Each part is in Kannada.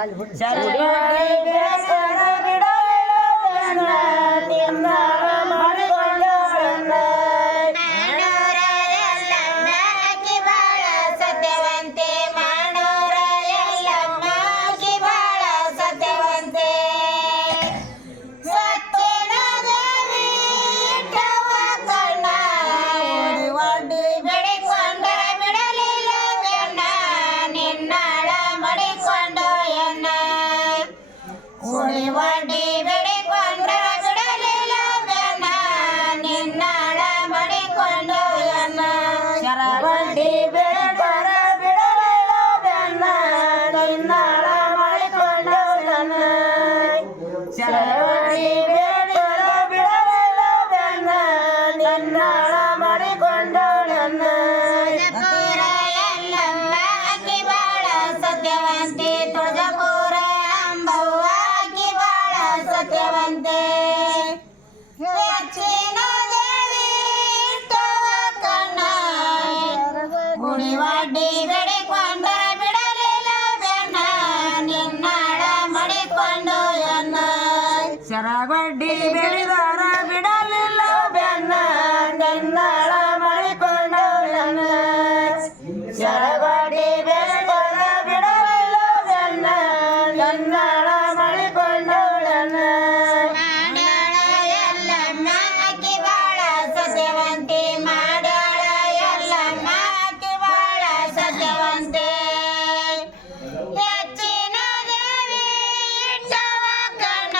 ಚರವಡ್ಡಿ ಬೇಸರ ಬಿಡಲಿಲ್ಲ ಬೆನ್ನ ನಿನ್ನಾಳ ಮಾಡಿಕೊಂಡಳನ್ನ ವಡ್ಡಿ ಬೆಡಿಕೊಂಡ ಬಿಡಲಿಲ್ಲ ಬೆನ್ನ ನಿನ್ನಾಳ ಮಡಿಕೊಂಡು ಎನ್ನ ಚರವಡ್ಡಿ ಬೇಸರ ಬಿಡಲಿಲ್ಲ ಬೆನ್ನ ನಿನ್ನಾಳ ಮಾಡಿಕೊಂಡಳನ್ನ ಚರವಡ್ಡಿ ಬೇಸರ ಬಿಡಲಿಲ್ಲ ಬೆನ್ನ ನಿನ್ನಾಳ ಮಾಡಿಕೊಂಡಳನ್ನ ಎಲ್ಲಮ್ಮ ಅಕ್ಕಿ ಬಾಳ ಸತ್ಯವಂತಿ ತುಳಜಪುರ ಅಂಬವ್ವ ಅಕ್ಕಿ ಬಾಳ ಸತ್ಯವಂತೆ ಹೆಚ್ಚಿನ ದೇವಿ ಇಟ್ಟವ ಕಣ್ಣ ಗುಡಿವಡ್ಡಿ ಬೆಡಿಕೊಂಡ ಬಿಡಲಿಲ್ಲ ಬೆನ್ನ ನಿನ್ನಾಳ ಮಡಿಕೊಂಡು ಎನ್ನ ಚರವಡ್ಡಿ ಬೆಳೆದಾರ ಬಿಡಲಿಲ್ಲ ಬೆನ್ನ ನಿನ್ನಾಳ ಮಾಡಿಕೊಂಡಳನ್ನ ಚರವಡ್ಡಿ ಬೆಳೆದಾರ ಬಿಡಲಿಲ್ಲ ಬೆನ್ನ ನಿನ್ನಾಳ ಮಾಡಿಕೊಂಡಳನ್ನ ಮಾಡ್ಯಾಳ ಎಲ್ಲಮ್ಮ ಅಕ್ಕಿ ಬಾಳ ಸತ್ಯವಂತೆ ಮಾಡ್ಯಾಳ ಎಲ್ಲಮ್ಮ ಅಕ್ಕಿ ಬಾಳ ಸತ್ಯವಂತೆ ಹೆಚ್ಚಿನ ದೇವಿ ಇಟ್ಟವ ಕಣ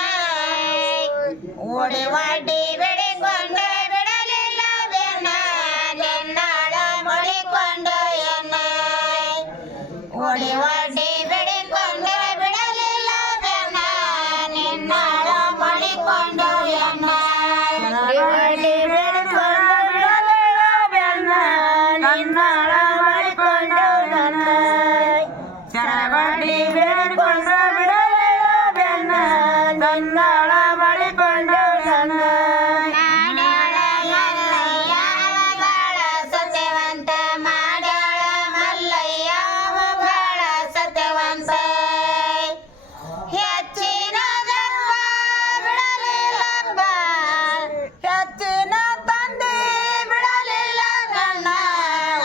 ಓಡಿವಾಡಿ ಬೆಡಿಕೊಂಡ ಬಿಡಲಿಲ್ಲ ಬೆನ್ನ ನಿನ್ನಾಳ ಮಡಿಕೊಂಡು ಎನ್ನ ಓಡಿವಾಡಿ ಬೆಡಿಕೊಂಡ ಬಿಡಲಿಲ್ಲ ಬೆನ್ನ ನಿನ್ನಾಳ ಮಡಿಕೊಂಡು ಎನ್ನ ಚರವಡ್ಡಿ ಬೆಳೆದಾರ ಬಿಡಲಿಲ್ಲ ಬೆನ್ನ ನಿನ್ನಾಳ ಮಾಡಿಕೊಂಡಳನ್ನ ಚರವಡ್ಡಿ ಬೆಳೆಕೊಂಡ ಬಿಡಲಿಲ್ಲ ಬೆನ್ನ ನಿನ್ನಾಳ ಮಾಡಿಕೊಂಡಳನ್ನ ಮಾಡ್ಯಾಳ ಮಲ್ಲಯ್ಯ ಬಾಳ ಸತ್ಯವಂತ ಮಾಡ್ಯಾಳ ಮಲ್ಲಯ್ಯ ಬಾಳ ಸತ್ಯವಂತ ಹೆಚ್ಚಿನ ದರ್ವ ಬಿಡಲಿಲ್ಲಪ್ಪ ಹೆಚ್ಚಿನ ತಂದೆ ಬಿಡಲಿಲ್ಲ ಗಣ್ಣ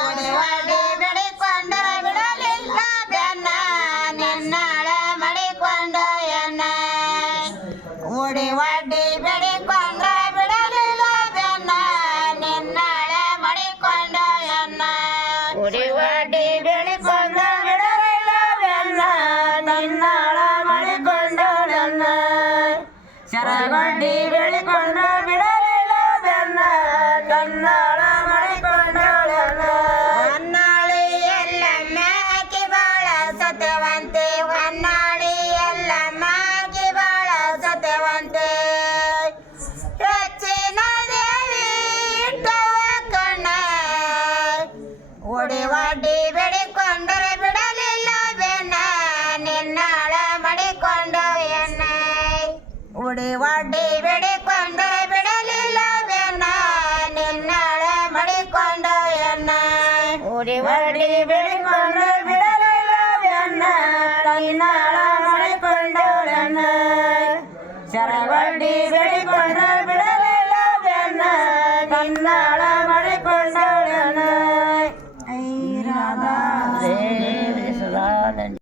ಉಡಿವಾಡಿ ಬೆಡಿಕೊಂಡ ಬಿಡಲಿಲ್ಲ ಬೆನ್ನ ನಿನ್ನಾಳ ಮಡಿಕೊಂಡು ಎನ್ನ ಉಡಿವಾಡಿ ಬೆಡಿಕೊಂಡ ಬಿಡಲಿಲ್ಲ ಬೆನ್ನ ನಿನ್ನಾಳ ಮಡಿಕೊಂಡು ಎನ್ನ ಉಡಿವಾಡಿ ಬೆಳೆಕೊಂಡ ಬಿಡಲಿಲ್ಲ ಬೆನ್ನ ನಿನ್ನಾಳ ಮಾಡಿಕೊಂಡಳನ್ನ ಚರವಡ್ಡಿ ಬೆಳೆಕೊಂಡ ಬಿಡಲಿಲ್ಲ ಬೆನ್ನ ನಿನ್ನಾಳ ಮಾಡಿಕೊಂಡಳನ್ನ ಹೊನ್ನಾಳಿ ಎಲ್ಲಮ್ಮ ಅಕ್ಕಿ ಬಾಳ ಸತ್ಯವಂತೆ ಹೊನ್ನಾಳಿ ಎಲ್ಲಮ್ಮ ಅಕ್ಕಿ ಬಾಳ ಸತ್ಯವಂತೆ ಹೆಚ್ಚಿನ ದೇವಿ ಇಟ್ಟವ ಕಣ್ಣ ಒಡಿವಾಡಿ ಬೆಡಿಕೊಂಡರೆ ಬಿಡಲಿಲ್ಲ ಬೆನ್ನ ನಿನ್ನಾಳ ಮಡಿಕೊಂಡು ಎನ್ನ ಉಡಿವಾಡಿ ಬೆಡಿಕೊಂಡರೆ ಬಿಡಲಿಲ್ಲ ಬೆನ್ನ ನಿನ್ನಾಳ ಮಡಿಕೊಂಡು ಎನ್ನ ಉಡಿವಾಡಿ ಬೆಳೆಕೊಂಡ ಬಿಡಲಿಲ್ಲ ಬೆನ್ನ ನಿನ್ನಾಳ